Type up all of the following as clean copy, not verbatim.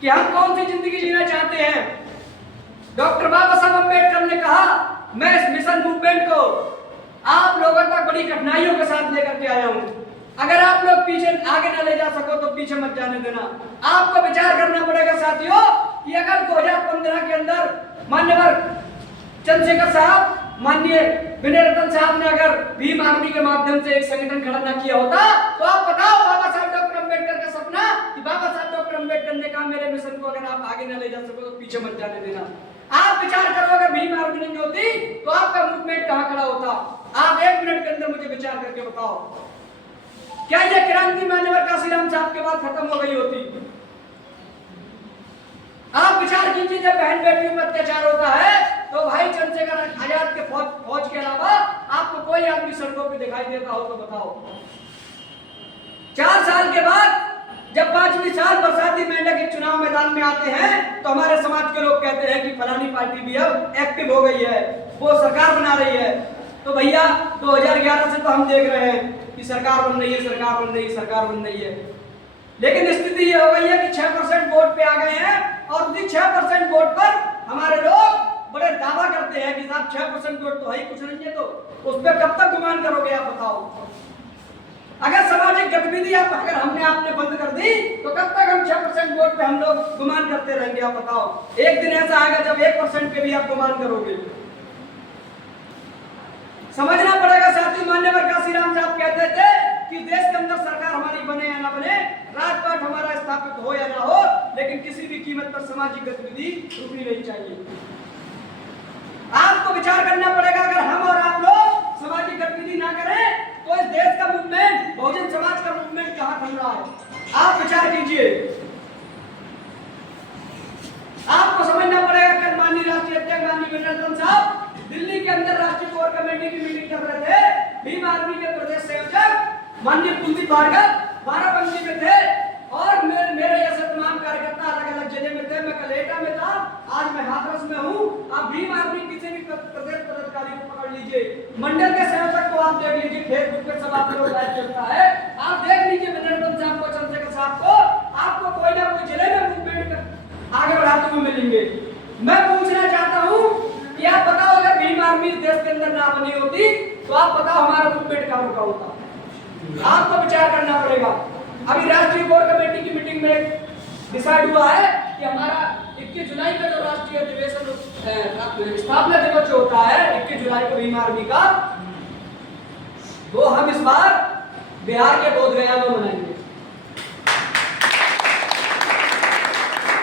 कि हम कौन सी जिंदगी जीना चाहते हैं। डॉक्टर बाबा साहब अम्बेडकर ने कहा, मैं इस मिशन मूवमेंट को आप लोगों तक बड़ी कठिनाइयों के साथ लेकर के आया हूं। अगर आप लोग पीछे आगे ना ले जा सको तो पीछे मत जाने देना। आपको विचार करना पड़ेगा साथियों कि अगर 2015 के अंदर मान्यवर चंद्रशेखर साहब, माननीय विनय रतन साहब ने अगर भीम आर्मी के माध्यम से एक संगठन खड़ा ना किया होता, तो आप बताओ बाबा साहब डॉक्टर अम्बेडकर का सपना कि बाबा साहब डॉक्टर अम्बेडकर ने कहा मेरे मिशन को अगर आप आगे ना ले जा सको तो पीछे मत जाने देना। आप विचार करो, अगर भीम आर्मी नहीं होती तो आपका मूवमेंट कहां खड़ा होता? आप 1 मिनट के अंदर मुझे विचार करके बताओ, क्या यह क्रांति मान्यवर काशीराम साहब के बाद खत्म हो गई होती? आप विचार कीजिए, जब बहन बेटियों पर अत्याचार होता है तो भाई चंद्रशेखर आजाद के फौज के अलावा आपको कोई आदमी सड़कों पे दिखाई देता हो तो बताओ। 4 साल के बाद जब 5वीं साल बरसाती मेंढक के चुनाव मैदान में आते हैं तो हमारे समाज के लोग कहते हैं कि फलानी पार्टी भी अब एक्टिव हो गई है, वो सरकार बना रही है। तो भैया 2011 से तो हम देख रहे हैं कि सरकार बन रही है, सरकार बन रही है, सरकार बन रही है, लेकिन स्थिति ये हो गई है कि 6% वोट पे आ गए हैं और उसी 6% वोट पर हमारे लोग बड़े दावा करते हैं कि साहब 6% वोट तो है ही कुछ नहीं है, तो उस पर कब तक गुमान करोगे आप बताओ? अगर सामाजिक गतिविधि अगर हमने आपने बंद कर दी तो कब तक हम 6% वोट पे हम लोग गुमान करते रहेंगे आप बताओ? एक दिन ऐसा आएगा जब 1% पे भी आप गुमान करोगे। समझना पड़ेगा साथी, मान्यवर काशीराम साहब कहते थे कि देश के अंदर सरकार हमारी बने या ना बने, राजपाट हमारा स्थापित हो या ना हो, लेकिन किसी भी कीमत पर सामाजिक गतिविधि रुकनी नहीं चाहिए। आपको विचार करना पड़ेगा, अगर हम और आप लोग सामाजिक गतिविधि ना करें तो इस देश का मूवमेंट, बहुजन समाज का मूवमेंट कहां थम रहा है? आप विचार कीजिए। आपको समझना पड़ेगा कि माननीय राष्ट्रीय अध्यक्ष माननीय विनय रतन साहब दिल्ली के अंदर राष्ट्रीय कोर कमेटी की मीटिंग कर रहे थे। भीम आर्मी के प्रदेश संयोजक माननीय कुलदीप भार्गव बाराबंकी में थे और मेरे जैसे तमाम कार्यकर्ता अलग अलग जिले में थे। मैं कलेटा में था, आज मैं हाथरस में हूं। आप भीम आर्मी किसी भी प्रदेश पदाधिकारी को पकड़ लीजिए, मंडल के संयोजक को आप देख लीजिए, फेसबुक पे सब आप लोग लाइव चलता है, आप देख लीजिए विनय रतन साहब को, चंद्रशेखर साहब को, आपको कोई ना कोई जिले में मूवमेंट आगे बढ़ाते हुए मिलेंगे। मैं पूछना चाहता हूं कि आप बताओ, अगर भीम आर्मी इस देश के अंदर ना बनी होती तो आप बताओ हमारा मूवमेंट कहां रुका होता? आपको विचार करना पड़ेगा। अभी राष्ट्रीय कोर कमेटी की मीटिंग में डिसाइड हुआ है कि हमारा 21 जुलाई का जो राष्ट्रीय अधिवेशन स्थापना दिवस जो होता है 21 जुलाई को भीम आर्मी का, वो हम इस बार बिहार के बोधगया में मनाएंगे।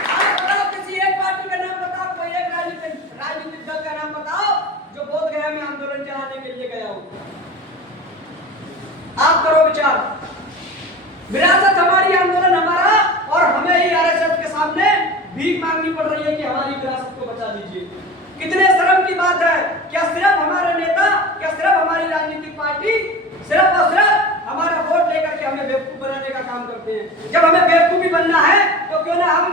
आप बताओ, किसी एक पार्टी का नाम बताओ, कोई एक राजनीतिक दल का नाम बताओ जो बोधगया में आंदोलन चलाने के लिए गया हो। आप करो विचार। विरासत हमारी, आंदोलन हमारा, और हमें ही आरएसएस के सामने भीख मांगनी पड़ रही है कि हमारी विरासत को बचा लीजिए। कितने शर्म की बात है। क्या सिर्फ हमारे नेता, क्या सिर्फ हमारी राजनीतिक पार्टी सिर्फ और सिर्फ हमारा वोट लेकर के हमें बेवकूफ बनाने का काम करते हैं? जब हमें बेवकूफी बनना है तो क्यों ना हम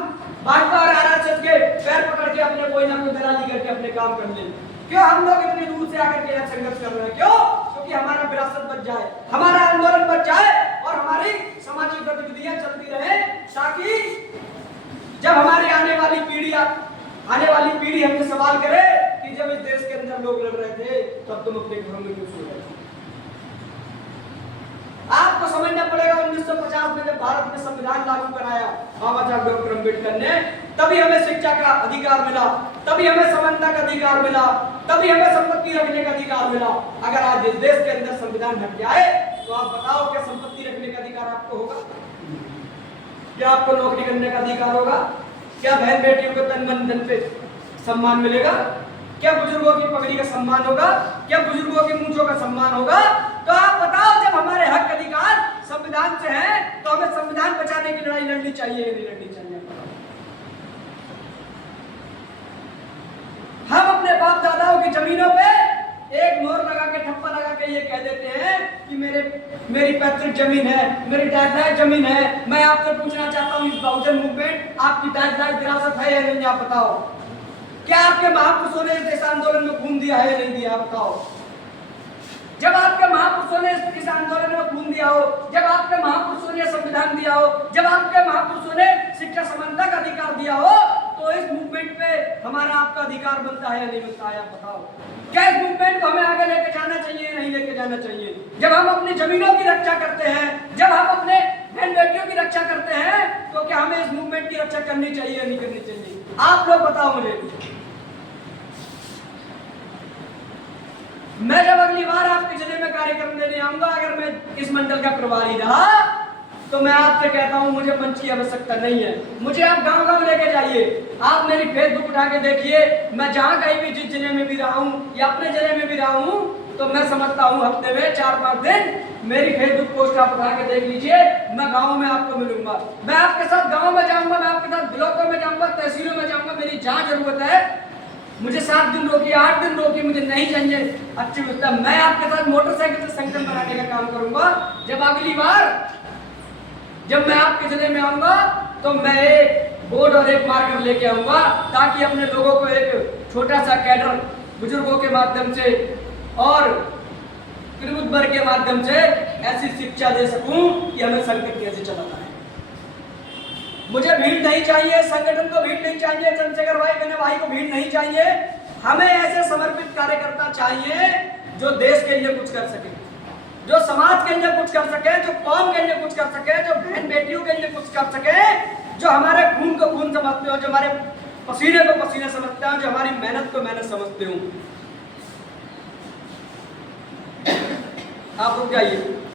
भाजपा और आरएसएस के पैर पकड़ के अपने कोई ना कोई दलाली करके अपने काम कर लें। क्यों हम लोग इतनी दूर से आकर के यहाँ संघर्ष कर रहे हैं? क्यों? क्योंकि हमारा विरासत बच जाए, हमारा आंदोलन बच जाए और हमारी सामाजिक गतिविधियां चलती रहे, ताकि जब हमारी आने वाली पीढ़ी हमसे सवाल करे कि जब इस देश के अंदर लोग लड़ रहे थे तब तुम अपने घरों में क्यों सो रहे थे? आपको समझना पड़ेगा, 1950 में जब भारत में संविधान लागू कराया बाबा साहब डॉक्टर अम्बेडकर ने, तभी हमें शिक्षा का अधिकार मिला, तभी हमें समानता का अधिकार मिला, तभी हमें संपत्ति रखने का अधिकार मिला। अगर आज इस देश के अंदर संविधान हट जाए तो आप बताओ, क्या संपत्ति रखने का अधिकार आपको होगा? क्या आपको नौकरी करने का अधिकार होगा? क्या बहन बेटियों को तन मन धन पे सम्मान मिलेगा? क्या बुजुर्गों की पगड़ी का सम्मान होगा? क्या बुजुर्गों की मूंछों का सम्मान होगा? तो आप बताओ, जब हमारे हक अधिकार संविधान से हैं तो हमें संविधान बचाने की लड़ाई लड़नी चाहिए या नहीं लड़नी चाहिए? हम अपने बाप दादाओं की जमीनों पे एक मोहर लगा के, ठप्पा लगा के ये कह देते हैं कि मेरी पैतृक जमीन है, मेरी दायदाद जमीन है। मैं आपसे पूछना चाहता हूँ, इस बहुजन मूवमेंट आपकी दायदाद विरासत है या नहीं? आप बताओ। क्या आपके महापुरुषों ने इस आंदोलन में खून दिया है या नहीं दिया? बताओ। जब आपके महापुरुषों ने इस आंदोलन में खून दिया हो, जब आपके महापुरुषों ने संविधान दिया हो, जब आपके महापुरुषों ने शिक्षा समानता का अधिकार मिलता है या नहीं मिलता है, आप बताओ। क्या इस मूवमेंट को हमें आगे लेके जाना चाहिए या नहीं लेके जाना चाहिए? जब हम अपनी जमीनों की रक्षा करते हैं, जब हम अपने बहन बेटियों की रक्षा करते हैं, तो क्या हमें इस मूवमेंट की रक्षा करनी चाहिए या नहीं करनी चाहिए? आप लोग बताओ मुझे। मैं जब अगली बार आपके जिले में कार्यक्रम देने आऊंगा, अगर मैं इस मंडल का प्रभारी रहा, तो मैं आपसे कहता हूं मुझे मंच की आवश्यकता नहीं है। मुझे आप गांव गांव लेके जाइए, आप मेरी फेसबुक उठा के देखिए, मैं जहां कहीं भी जिस जिले में भी रहा हूं या अपने जिले में भी रहा हूं, तो मैं समझता हूं हफ्ते में 4-5 दिन मेरी फेसबुक पोस्ट आप उठा के देख लीजिए, मैं गाँव में आपको मिलूंगा। मैं आपके साथ गाँव में जाऊंगा, मैं आपके साथ ब्लॉकों में जाऊंगा, तहसीलों में जाऊंगा, मेरी जहां जरूरत है। मुझे 7 दिन रोकी, 8 दिन रोकी, मुझे नहीं चाहिए अच्छी व्यवस्था। मैं आपके साथ मोटरसाइकिल से संगठन बनाने का काम करूंगा। जब अगली बार जब मैं आपके जिले में आऊंगा, तो मैं एक बोर्ड और एक मार्कर लेके आऊंगा, ताकि अपने लोगों को एक छोटा सा कैडर बुजुर्गों के माध्यम से और त्रिभुज वर्ग के माध्यम से ऐसी शिक्षा दे सकूं कि हमें संगठन कैसे चलाना है। मुझे भीड़ नहीं चाहिए, संगठन को भीड़ नहीं चाहिए, चंद्रशेखर भाई गन्ने भाई को भीड़ नहीं चाहिए। हमें ऐसे समर्पित कार्यकर्ता चाहिए जो देश के लिए कुछ कर सके, जो समाज के लिए कुछ कर सके, जो कौम के लिए कुछ कर सके, जो बहन बेटियों के लिए कुछ कर सके, जो हमारे खून को खून समझते हो, जो हमारे पसीने को पसीने समझते हो, जो हमारी मेहनत को मेहनत समझते हो। आप रुक जाइए।